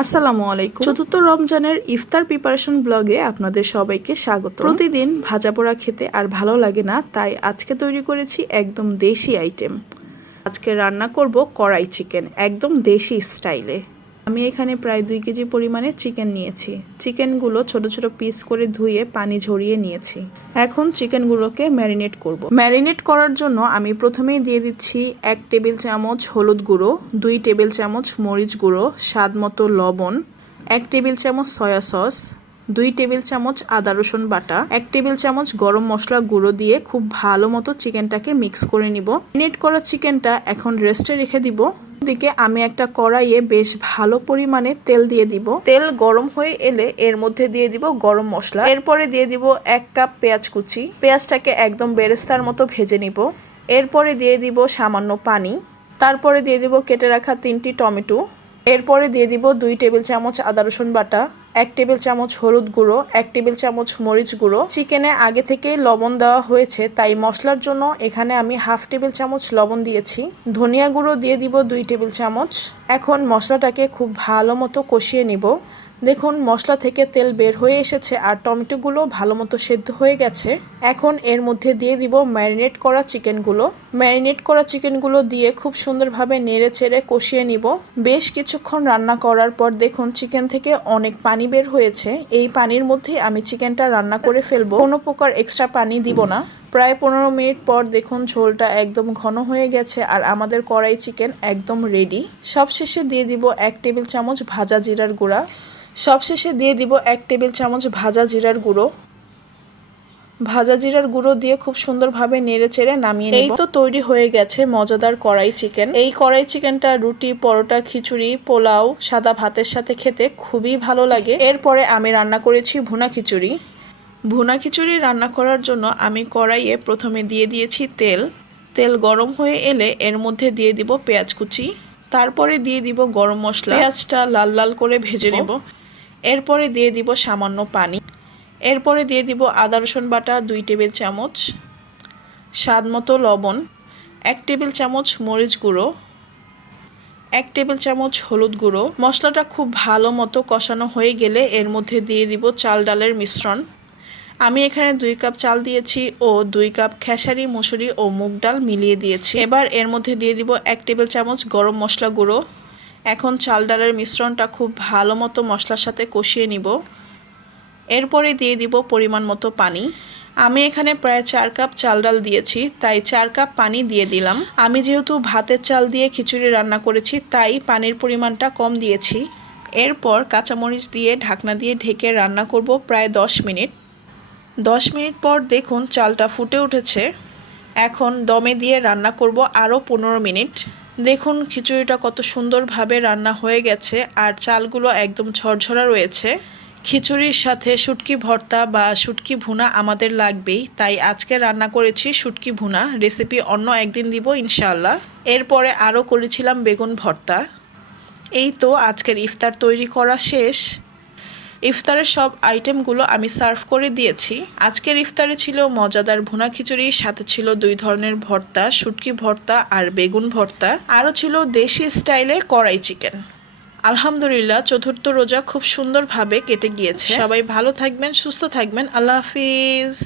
আসসালামু আলাইকুম। চতুর্থ রমজানের ইফতার প্রিপারেশন ব্লগে আপনাদের সবাইকে স্বাগত। প্রতিদিন ভাজা পোড়া খেতে আর ভালো লাগে না, তাই আজকে তৈরি করেছি একদম দেশি আইটেম। আজকে রান্না করব কড়াই চিকেন, একদম দেশি স্টাইলে। আমি এখানে প্রায় 2 কেজি পরিমাণে চিকেন নিয়েছি। চিকেনগুলো ছোট ছোট পিস করে ধুয়ে পানি ঝরিয়ে নিয়েছি। এখন চিকেনগুলোকে ম্যারিনেট করব। ম্যারিনেট করার জন্য আমি প্রথমেই দিয়ে দিচ্ছি 1 টেবিল চামচ হলুদ গুঁড়ো, 2 টেবিল চামচ মরিচ গুঁড়ো, স্বাদ মতো লবণ, 1 টেবিল চামচ সয়া সস, 2 টেবিল চামচ আদা রসুন বাটা, 1 টেবিল চামচ গরম মশলা গুঁড়ো দিয়ে খুব ভালো মতো চিকেনটাকে মিক্স করে নিব। ম্যারিনেট করা চিকেনটা এখন রেস্টে রেখে দিব। দিকে আমি একটা কড়াইয়ে বেশ ভালো পরিমাণে তেল দিয়ে দিব। তেল গরম হয়ে এলে এর মধ্যে দিয়ে দিব গরম মশলা। এরপরে দিয়ে দিব 1 কাপ পেঁয়াজ কুচি। পেঁয়াজটাকে একদম বেরেস্তার মতো ভেজে নিব। এরপরে দিয়ে দিব সামান্য পানি। তারপরে দিয়ে দিব কেটে রাখা 3টি টমেটো। এরপরে দিয়ে দিব 2 টেবিল চামচ আদা রসুন বাটা, 1 টেবিল চামচ হলুদ গুঁড়ো, 1 টেবিল চামচ মরিচ গুঁড়ো। চিকেনে আগে থেকে লবণ দেওয়া হয়েছে, তাই মশলার জন্য এখানে আমি 1/2 টেবিল চামচ লবণ দিয়েছি। ধনিয়া গুঁড়ো দিয়ে দিব 2 টেবিল চামচ। এখন মশলাটাকে খুব ভালো মতো কষিয়ে নিব। দেখুন মশলা থেকে তেল বের হয়ে এসেছে আর টমেটোগুলো ভালো মতো সেদ্ধ হয়ে গেছে। এখন এর মধ্যে দিয়ে দিব ম্যারিনেট করা চিকেনগুলো। ম্যারিনেট করা চিকেনগুলো দিয়ে খুব সুন্দরভাবে নেড়ে চেড়ে কষিয়ে নিব। বেশ কিছুক্ষণ রান্না করার পর দেখুন চিকেন থেকে অনেক পানি বের হয়েছে। এই পানির মধ্যে আমি চিকেনটা রান্না করে ফেলবো, কোনো প্রকার এক্সট্রা পানি দিব না। প্রায় 15 মিনিট পর দেখুন ঝোলটা একদম ঘন হয়ে গেছে আর আমাদের কড়াই চিকেন একদম রেডি। সবশেষে দিয়ে দিব 1 টেবিল চামচ ভাজা জিরার গুঁড়া। সবশেষে দিয়ে দিব 1 টেবিল চামচ ভাজা জিরার গুঁড়ো। ভাজা জিরার গুঁড়ো দিয়ে খুব সুন্দরভাবে নেড়ে চেড়ে নামিয়ে নিব। এই তো তৈরি হয়ে গেছে মজাদার কড়াই চিকেন। এই কড়াই চিকেনটা রুটি, পরোটা, খিচুড়ি, পোলাও, সাদা ভাতের সাথে খেতে খুবই ভালো লাগে। এরপরে আমি রান্না করেছি ভুনা খিচুড়ি। ভুনা খিচুড়ি রান্না করার জন্য আমি কড়াইয়ে প্রথমে দিয়ে দিয়েছি তেল। তেল গরম হয়ে এলে এর মধ্যে দিয়ে দিব পেঁয়াজ কুচি। তারপরে দিয়ে দিব গরম মশলা। পেঁয়াজটা লাল লাল করে ভেজে নেব। এরপরে দিয়ে দিব সামান্য পানি। এরপরে দিয়ে দিব আদা রসুন বাটা 2 টেবিল চামচ, স্বাদ মতো লবণ, 1 টেবিল চামচ মরিচ গুঁড়ো, 1 টেবিল চামচ হলুদ গুঁড়ো। মশলাটা খুব ভালো মতো কষানো হয়ে গেলে এর মধ্যে দিয়ে দিব চাল ডালের মিশ্রণ। আমি এখানে 2 কাপ চাল দিয়েছি ও 2 কাপ খেসারি, মসুরি ও মুগ ডাল মিলিয়ে দিয়েছি। এবার এর মধ্যে দিয়ে দিব 1 টেবিল চামচ গরম মশলা গুঁড়ো। এখন চাল ডালের মিশ্রণটা খুব ভালো মতো মশলার সাথে কষিয়ে নিব। এরপরে দিয়ে দিব পরিমাণ মতো পানি। আমি এখানে প্রায় 4 কাপ চাল ডাল দিয়েছি, তাই 4 কাপ পানি দিয়ে দিলাম। আমি যেহেতু ভাতের চাল দিয়ে খিচুড়ি রান্না করেছি, তাই পানির পরিমাণটা কম দিয়েছি। এরপর কাঁচামরিচ দিয়ে ঢাকনা দিয়ে ঢেকে রান্না করব প্রায় 10 মিনিট। 10 মিনিট পর দেখুন চালটা ফুটে উঠেছে। এখন দমে দিয়ে রান্না করব আরও 15 মিনিট। দেখুন খিচুড়িটা কত সুন্দরভাবে রান্না হয়ে গেছে আর চালগুলো একদম ঝরঝরা রয়েছে। খিচুড়ির সাথে শুটকি ভর্তা বা শুটকি ভুনা আমাদের লাগবেই, তাই আজকে রান্না করেছি শুটকি ভুনা। রেসিপি অন্য একদিন দিব ইনশাআল্লাহ। এরপরে আরও করেছিলাম বেগুন ভর্তা। এই তো আজকের ইফতার তৈরি করা শেষ। ইফতারের সব আইটেমগুলো আমি সার্ভ করে দিয়েছি। আজকের ইফতারে ছিল মজাদার ভুনা খিচুড়ি, সাথে ছিল 2 ধরনের ভর্তা, শুটকি ভর্তা আর বেগুন ভর্তা। আরও ছিল দেশি স্টাইলে কড়াই চিকেন। আলহামদুলিল্লাহ চতুর্থ রোজা খুব সুন্দরভাবে কেটে গিয়েছে। সবাই ভালো থাকবেন, সুস্থ থাকবেন। আল্লাহ হাফিজ।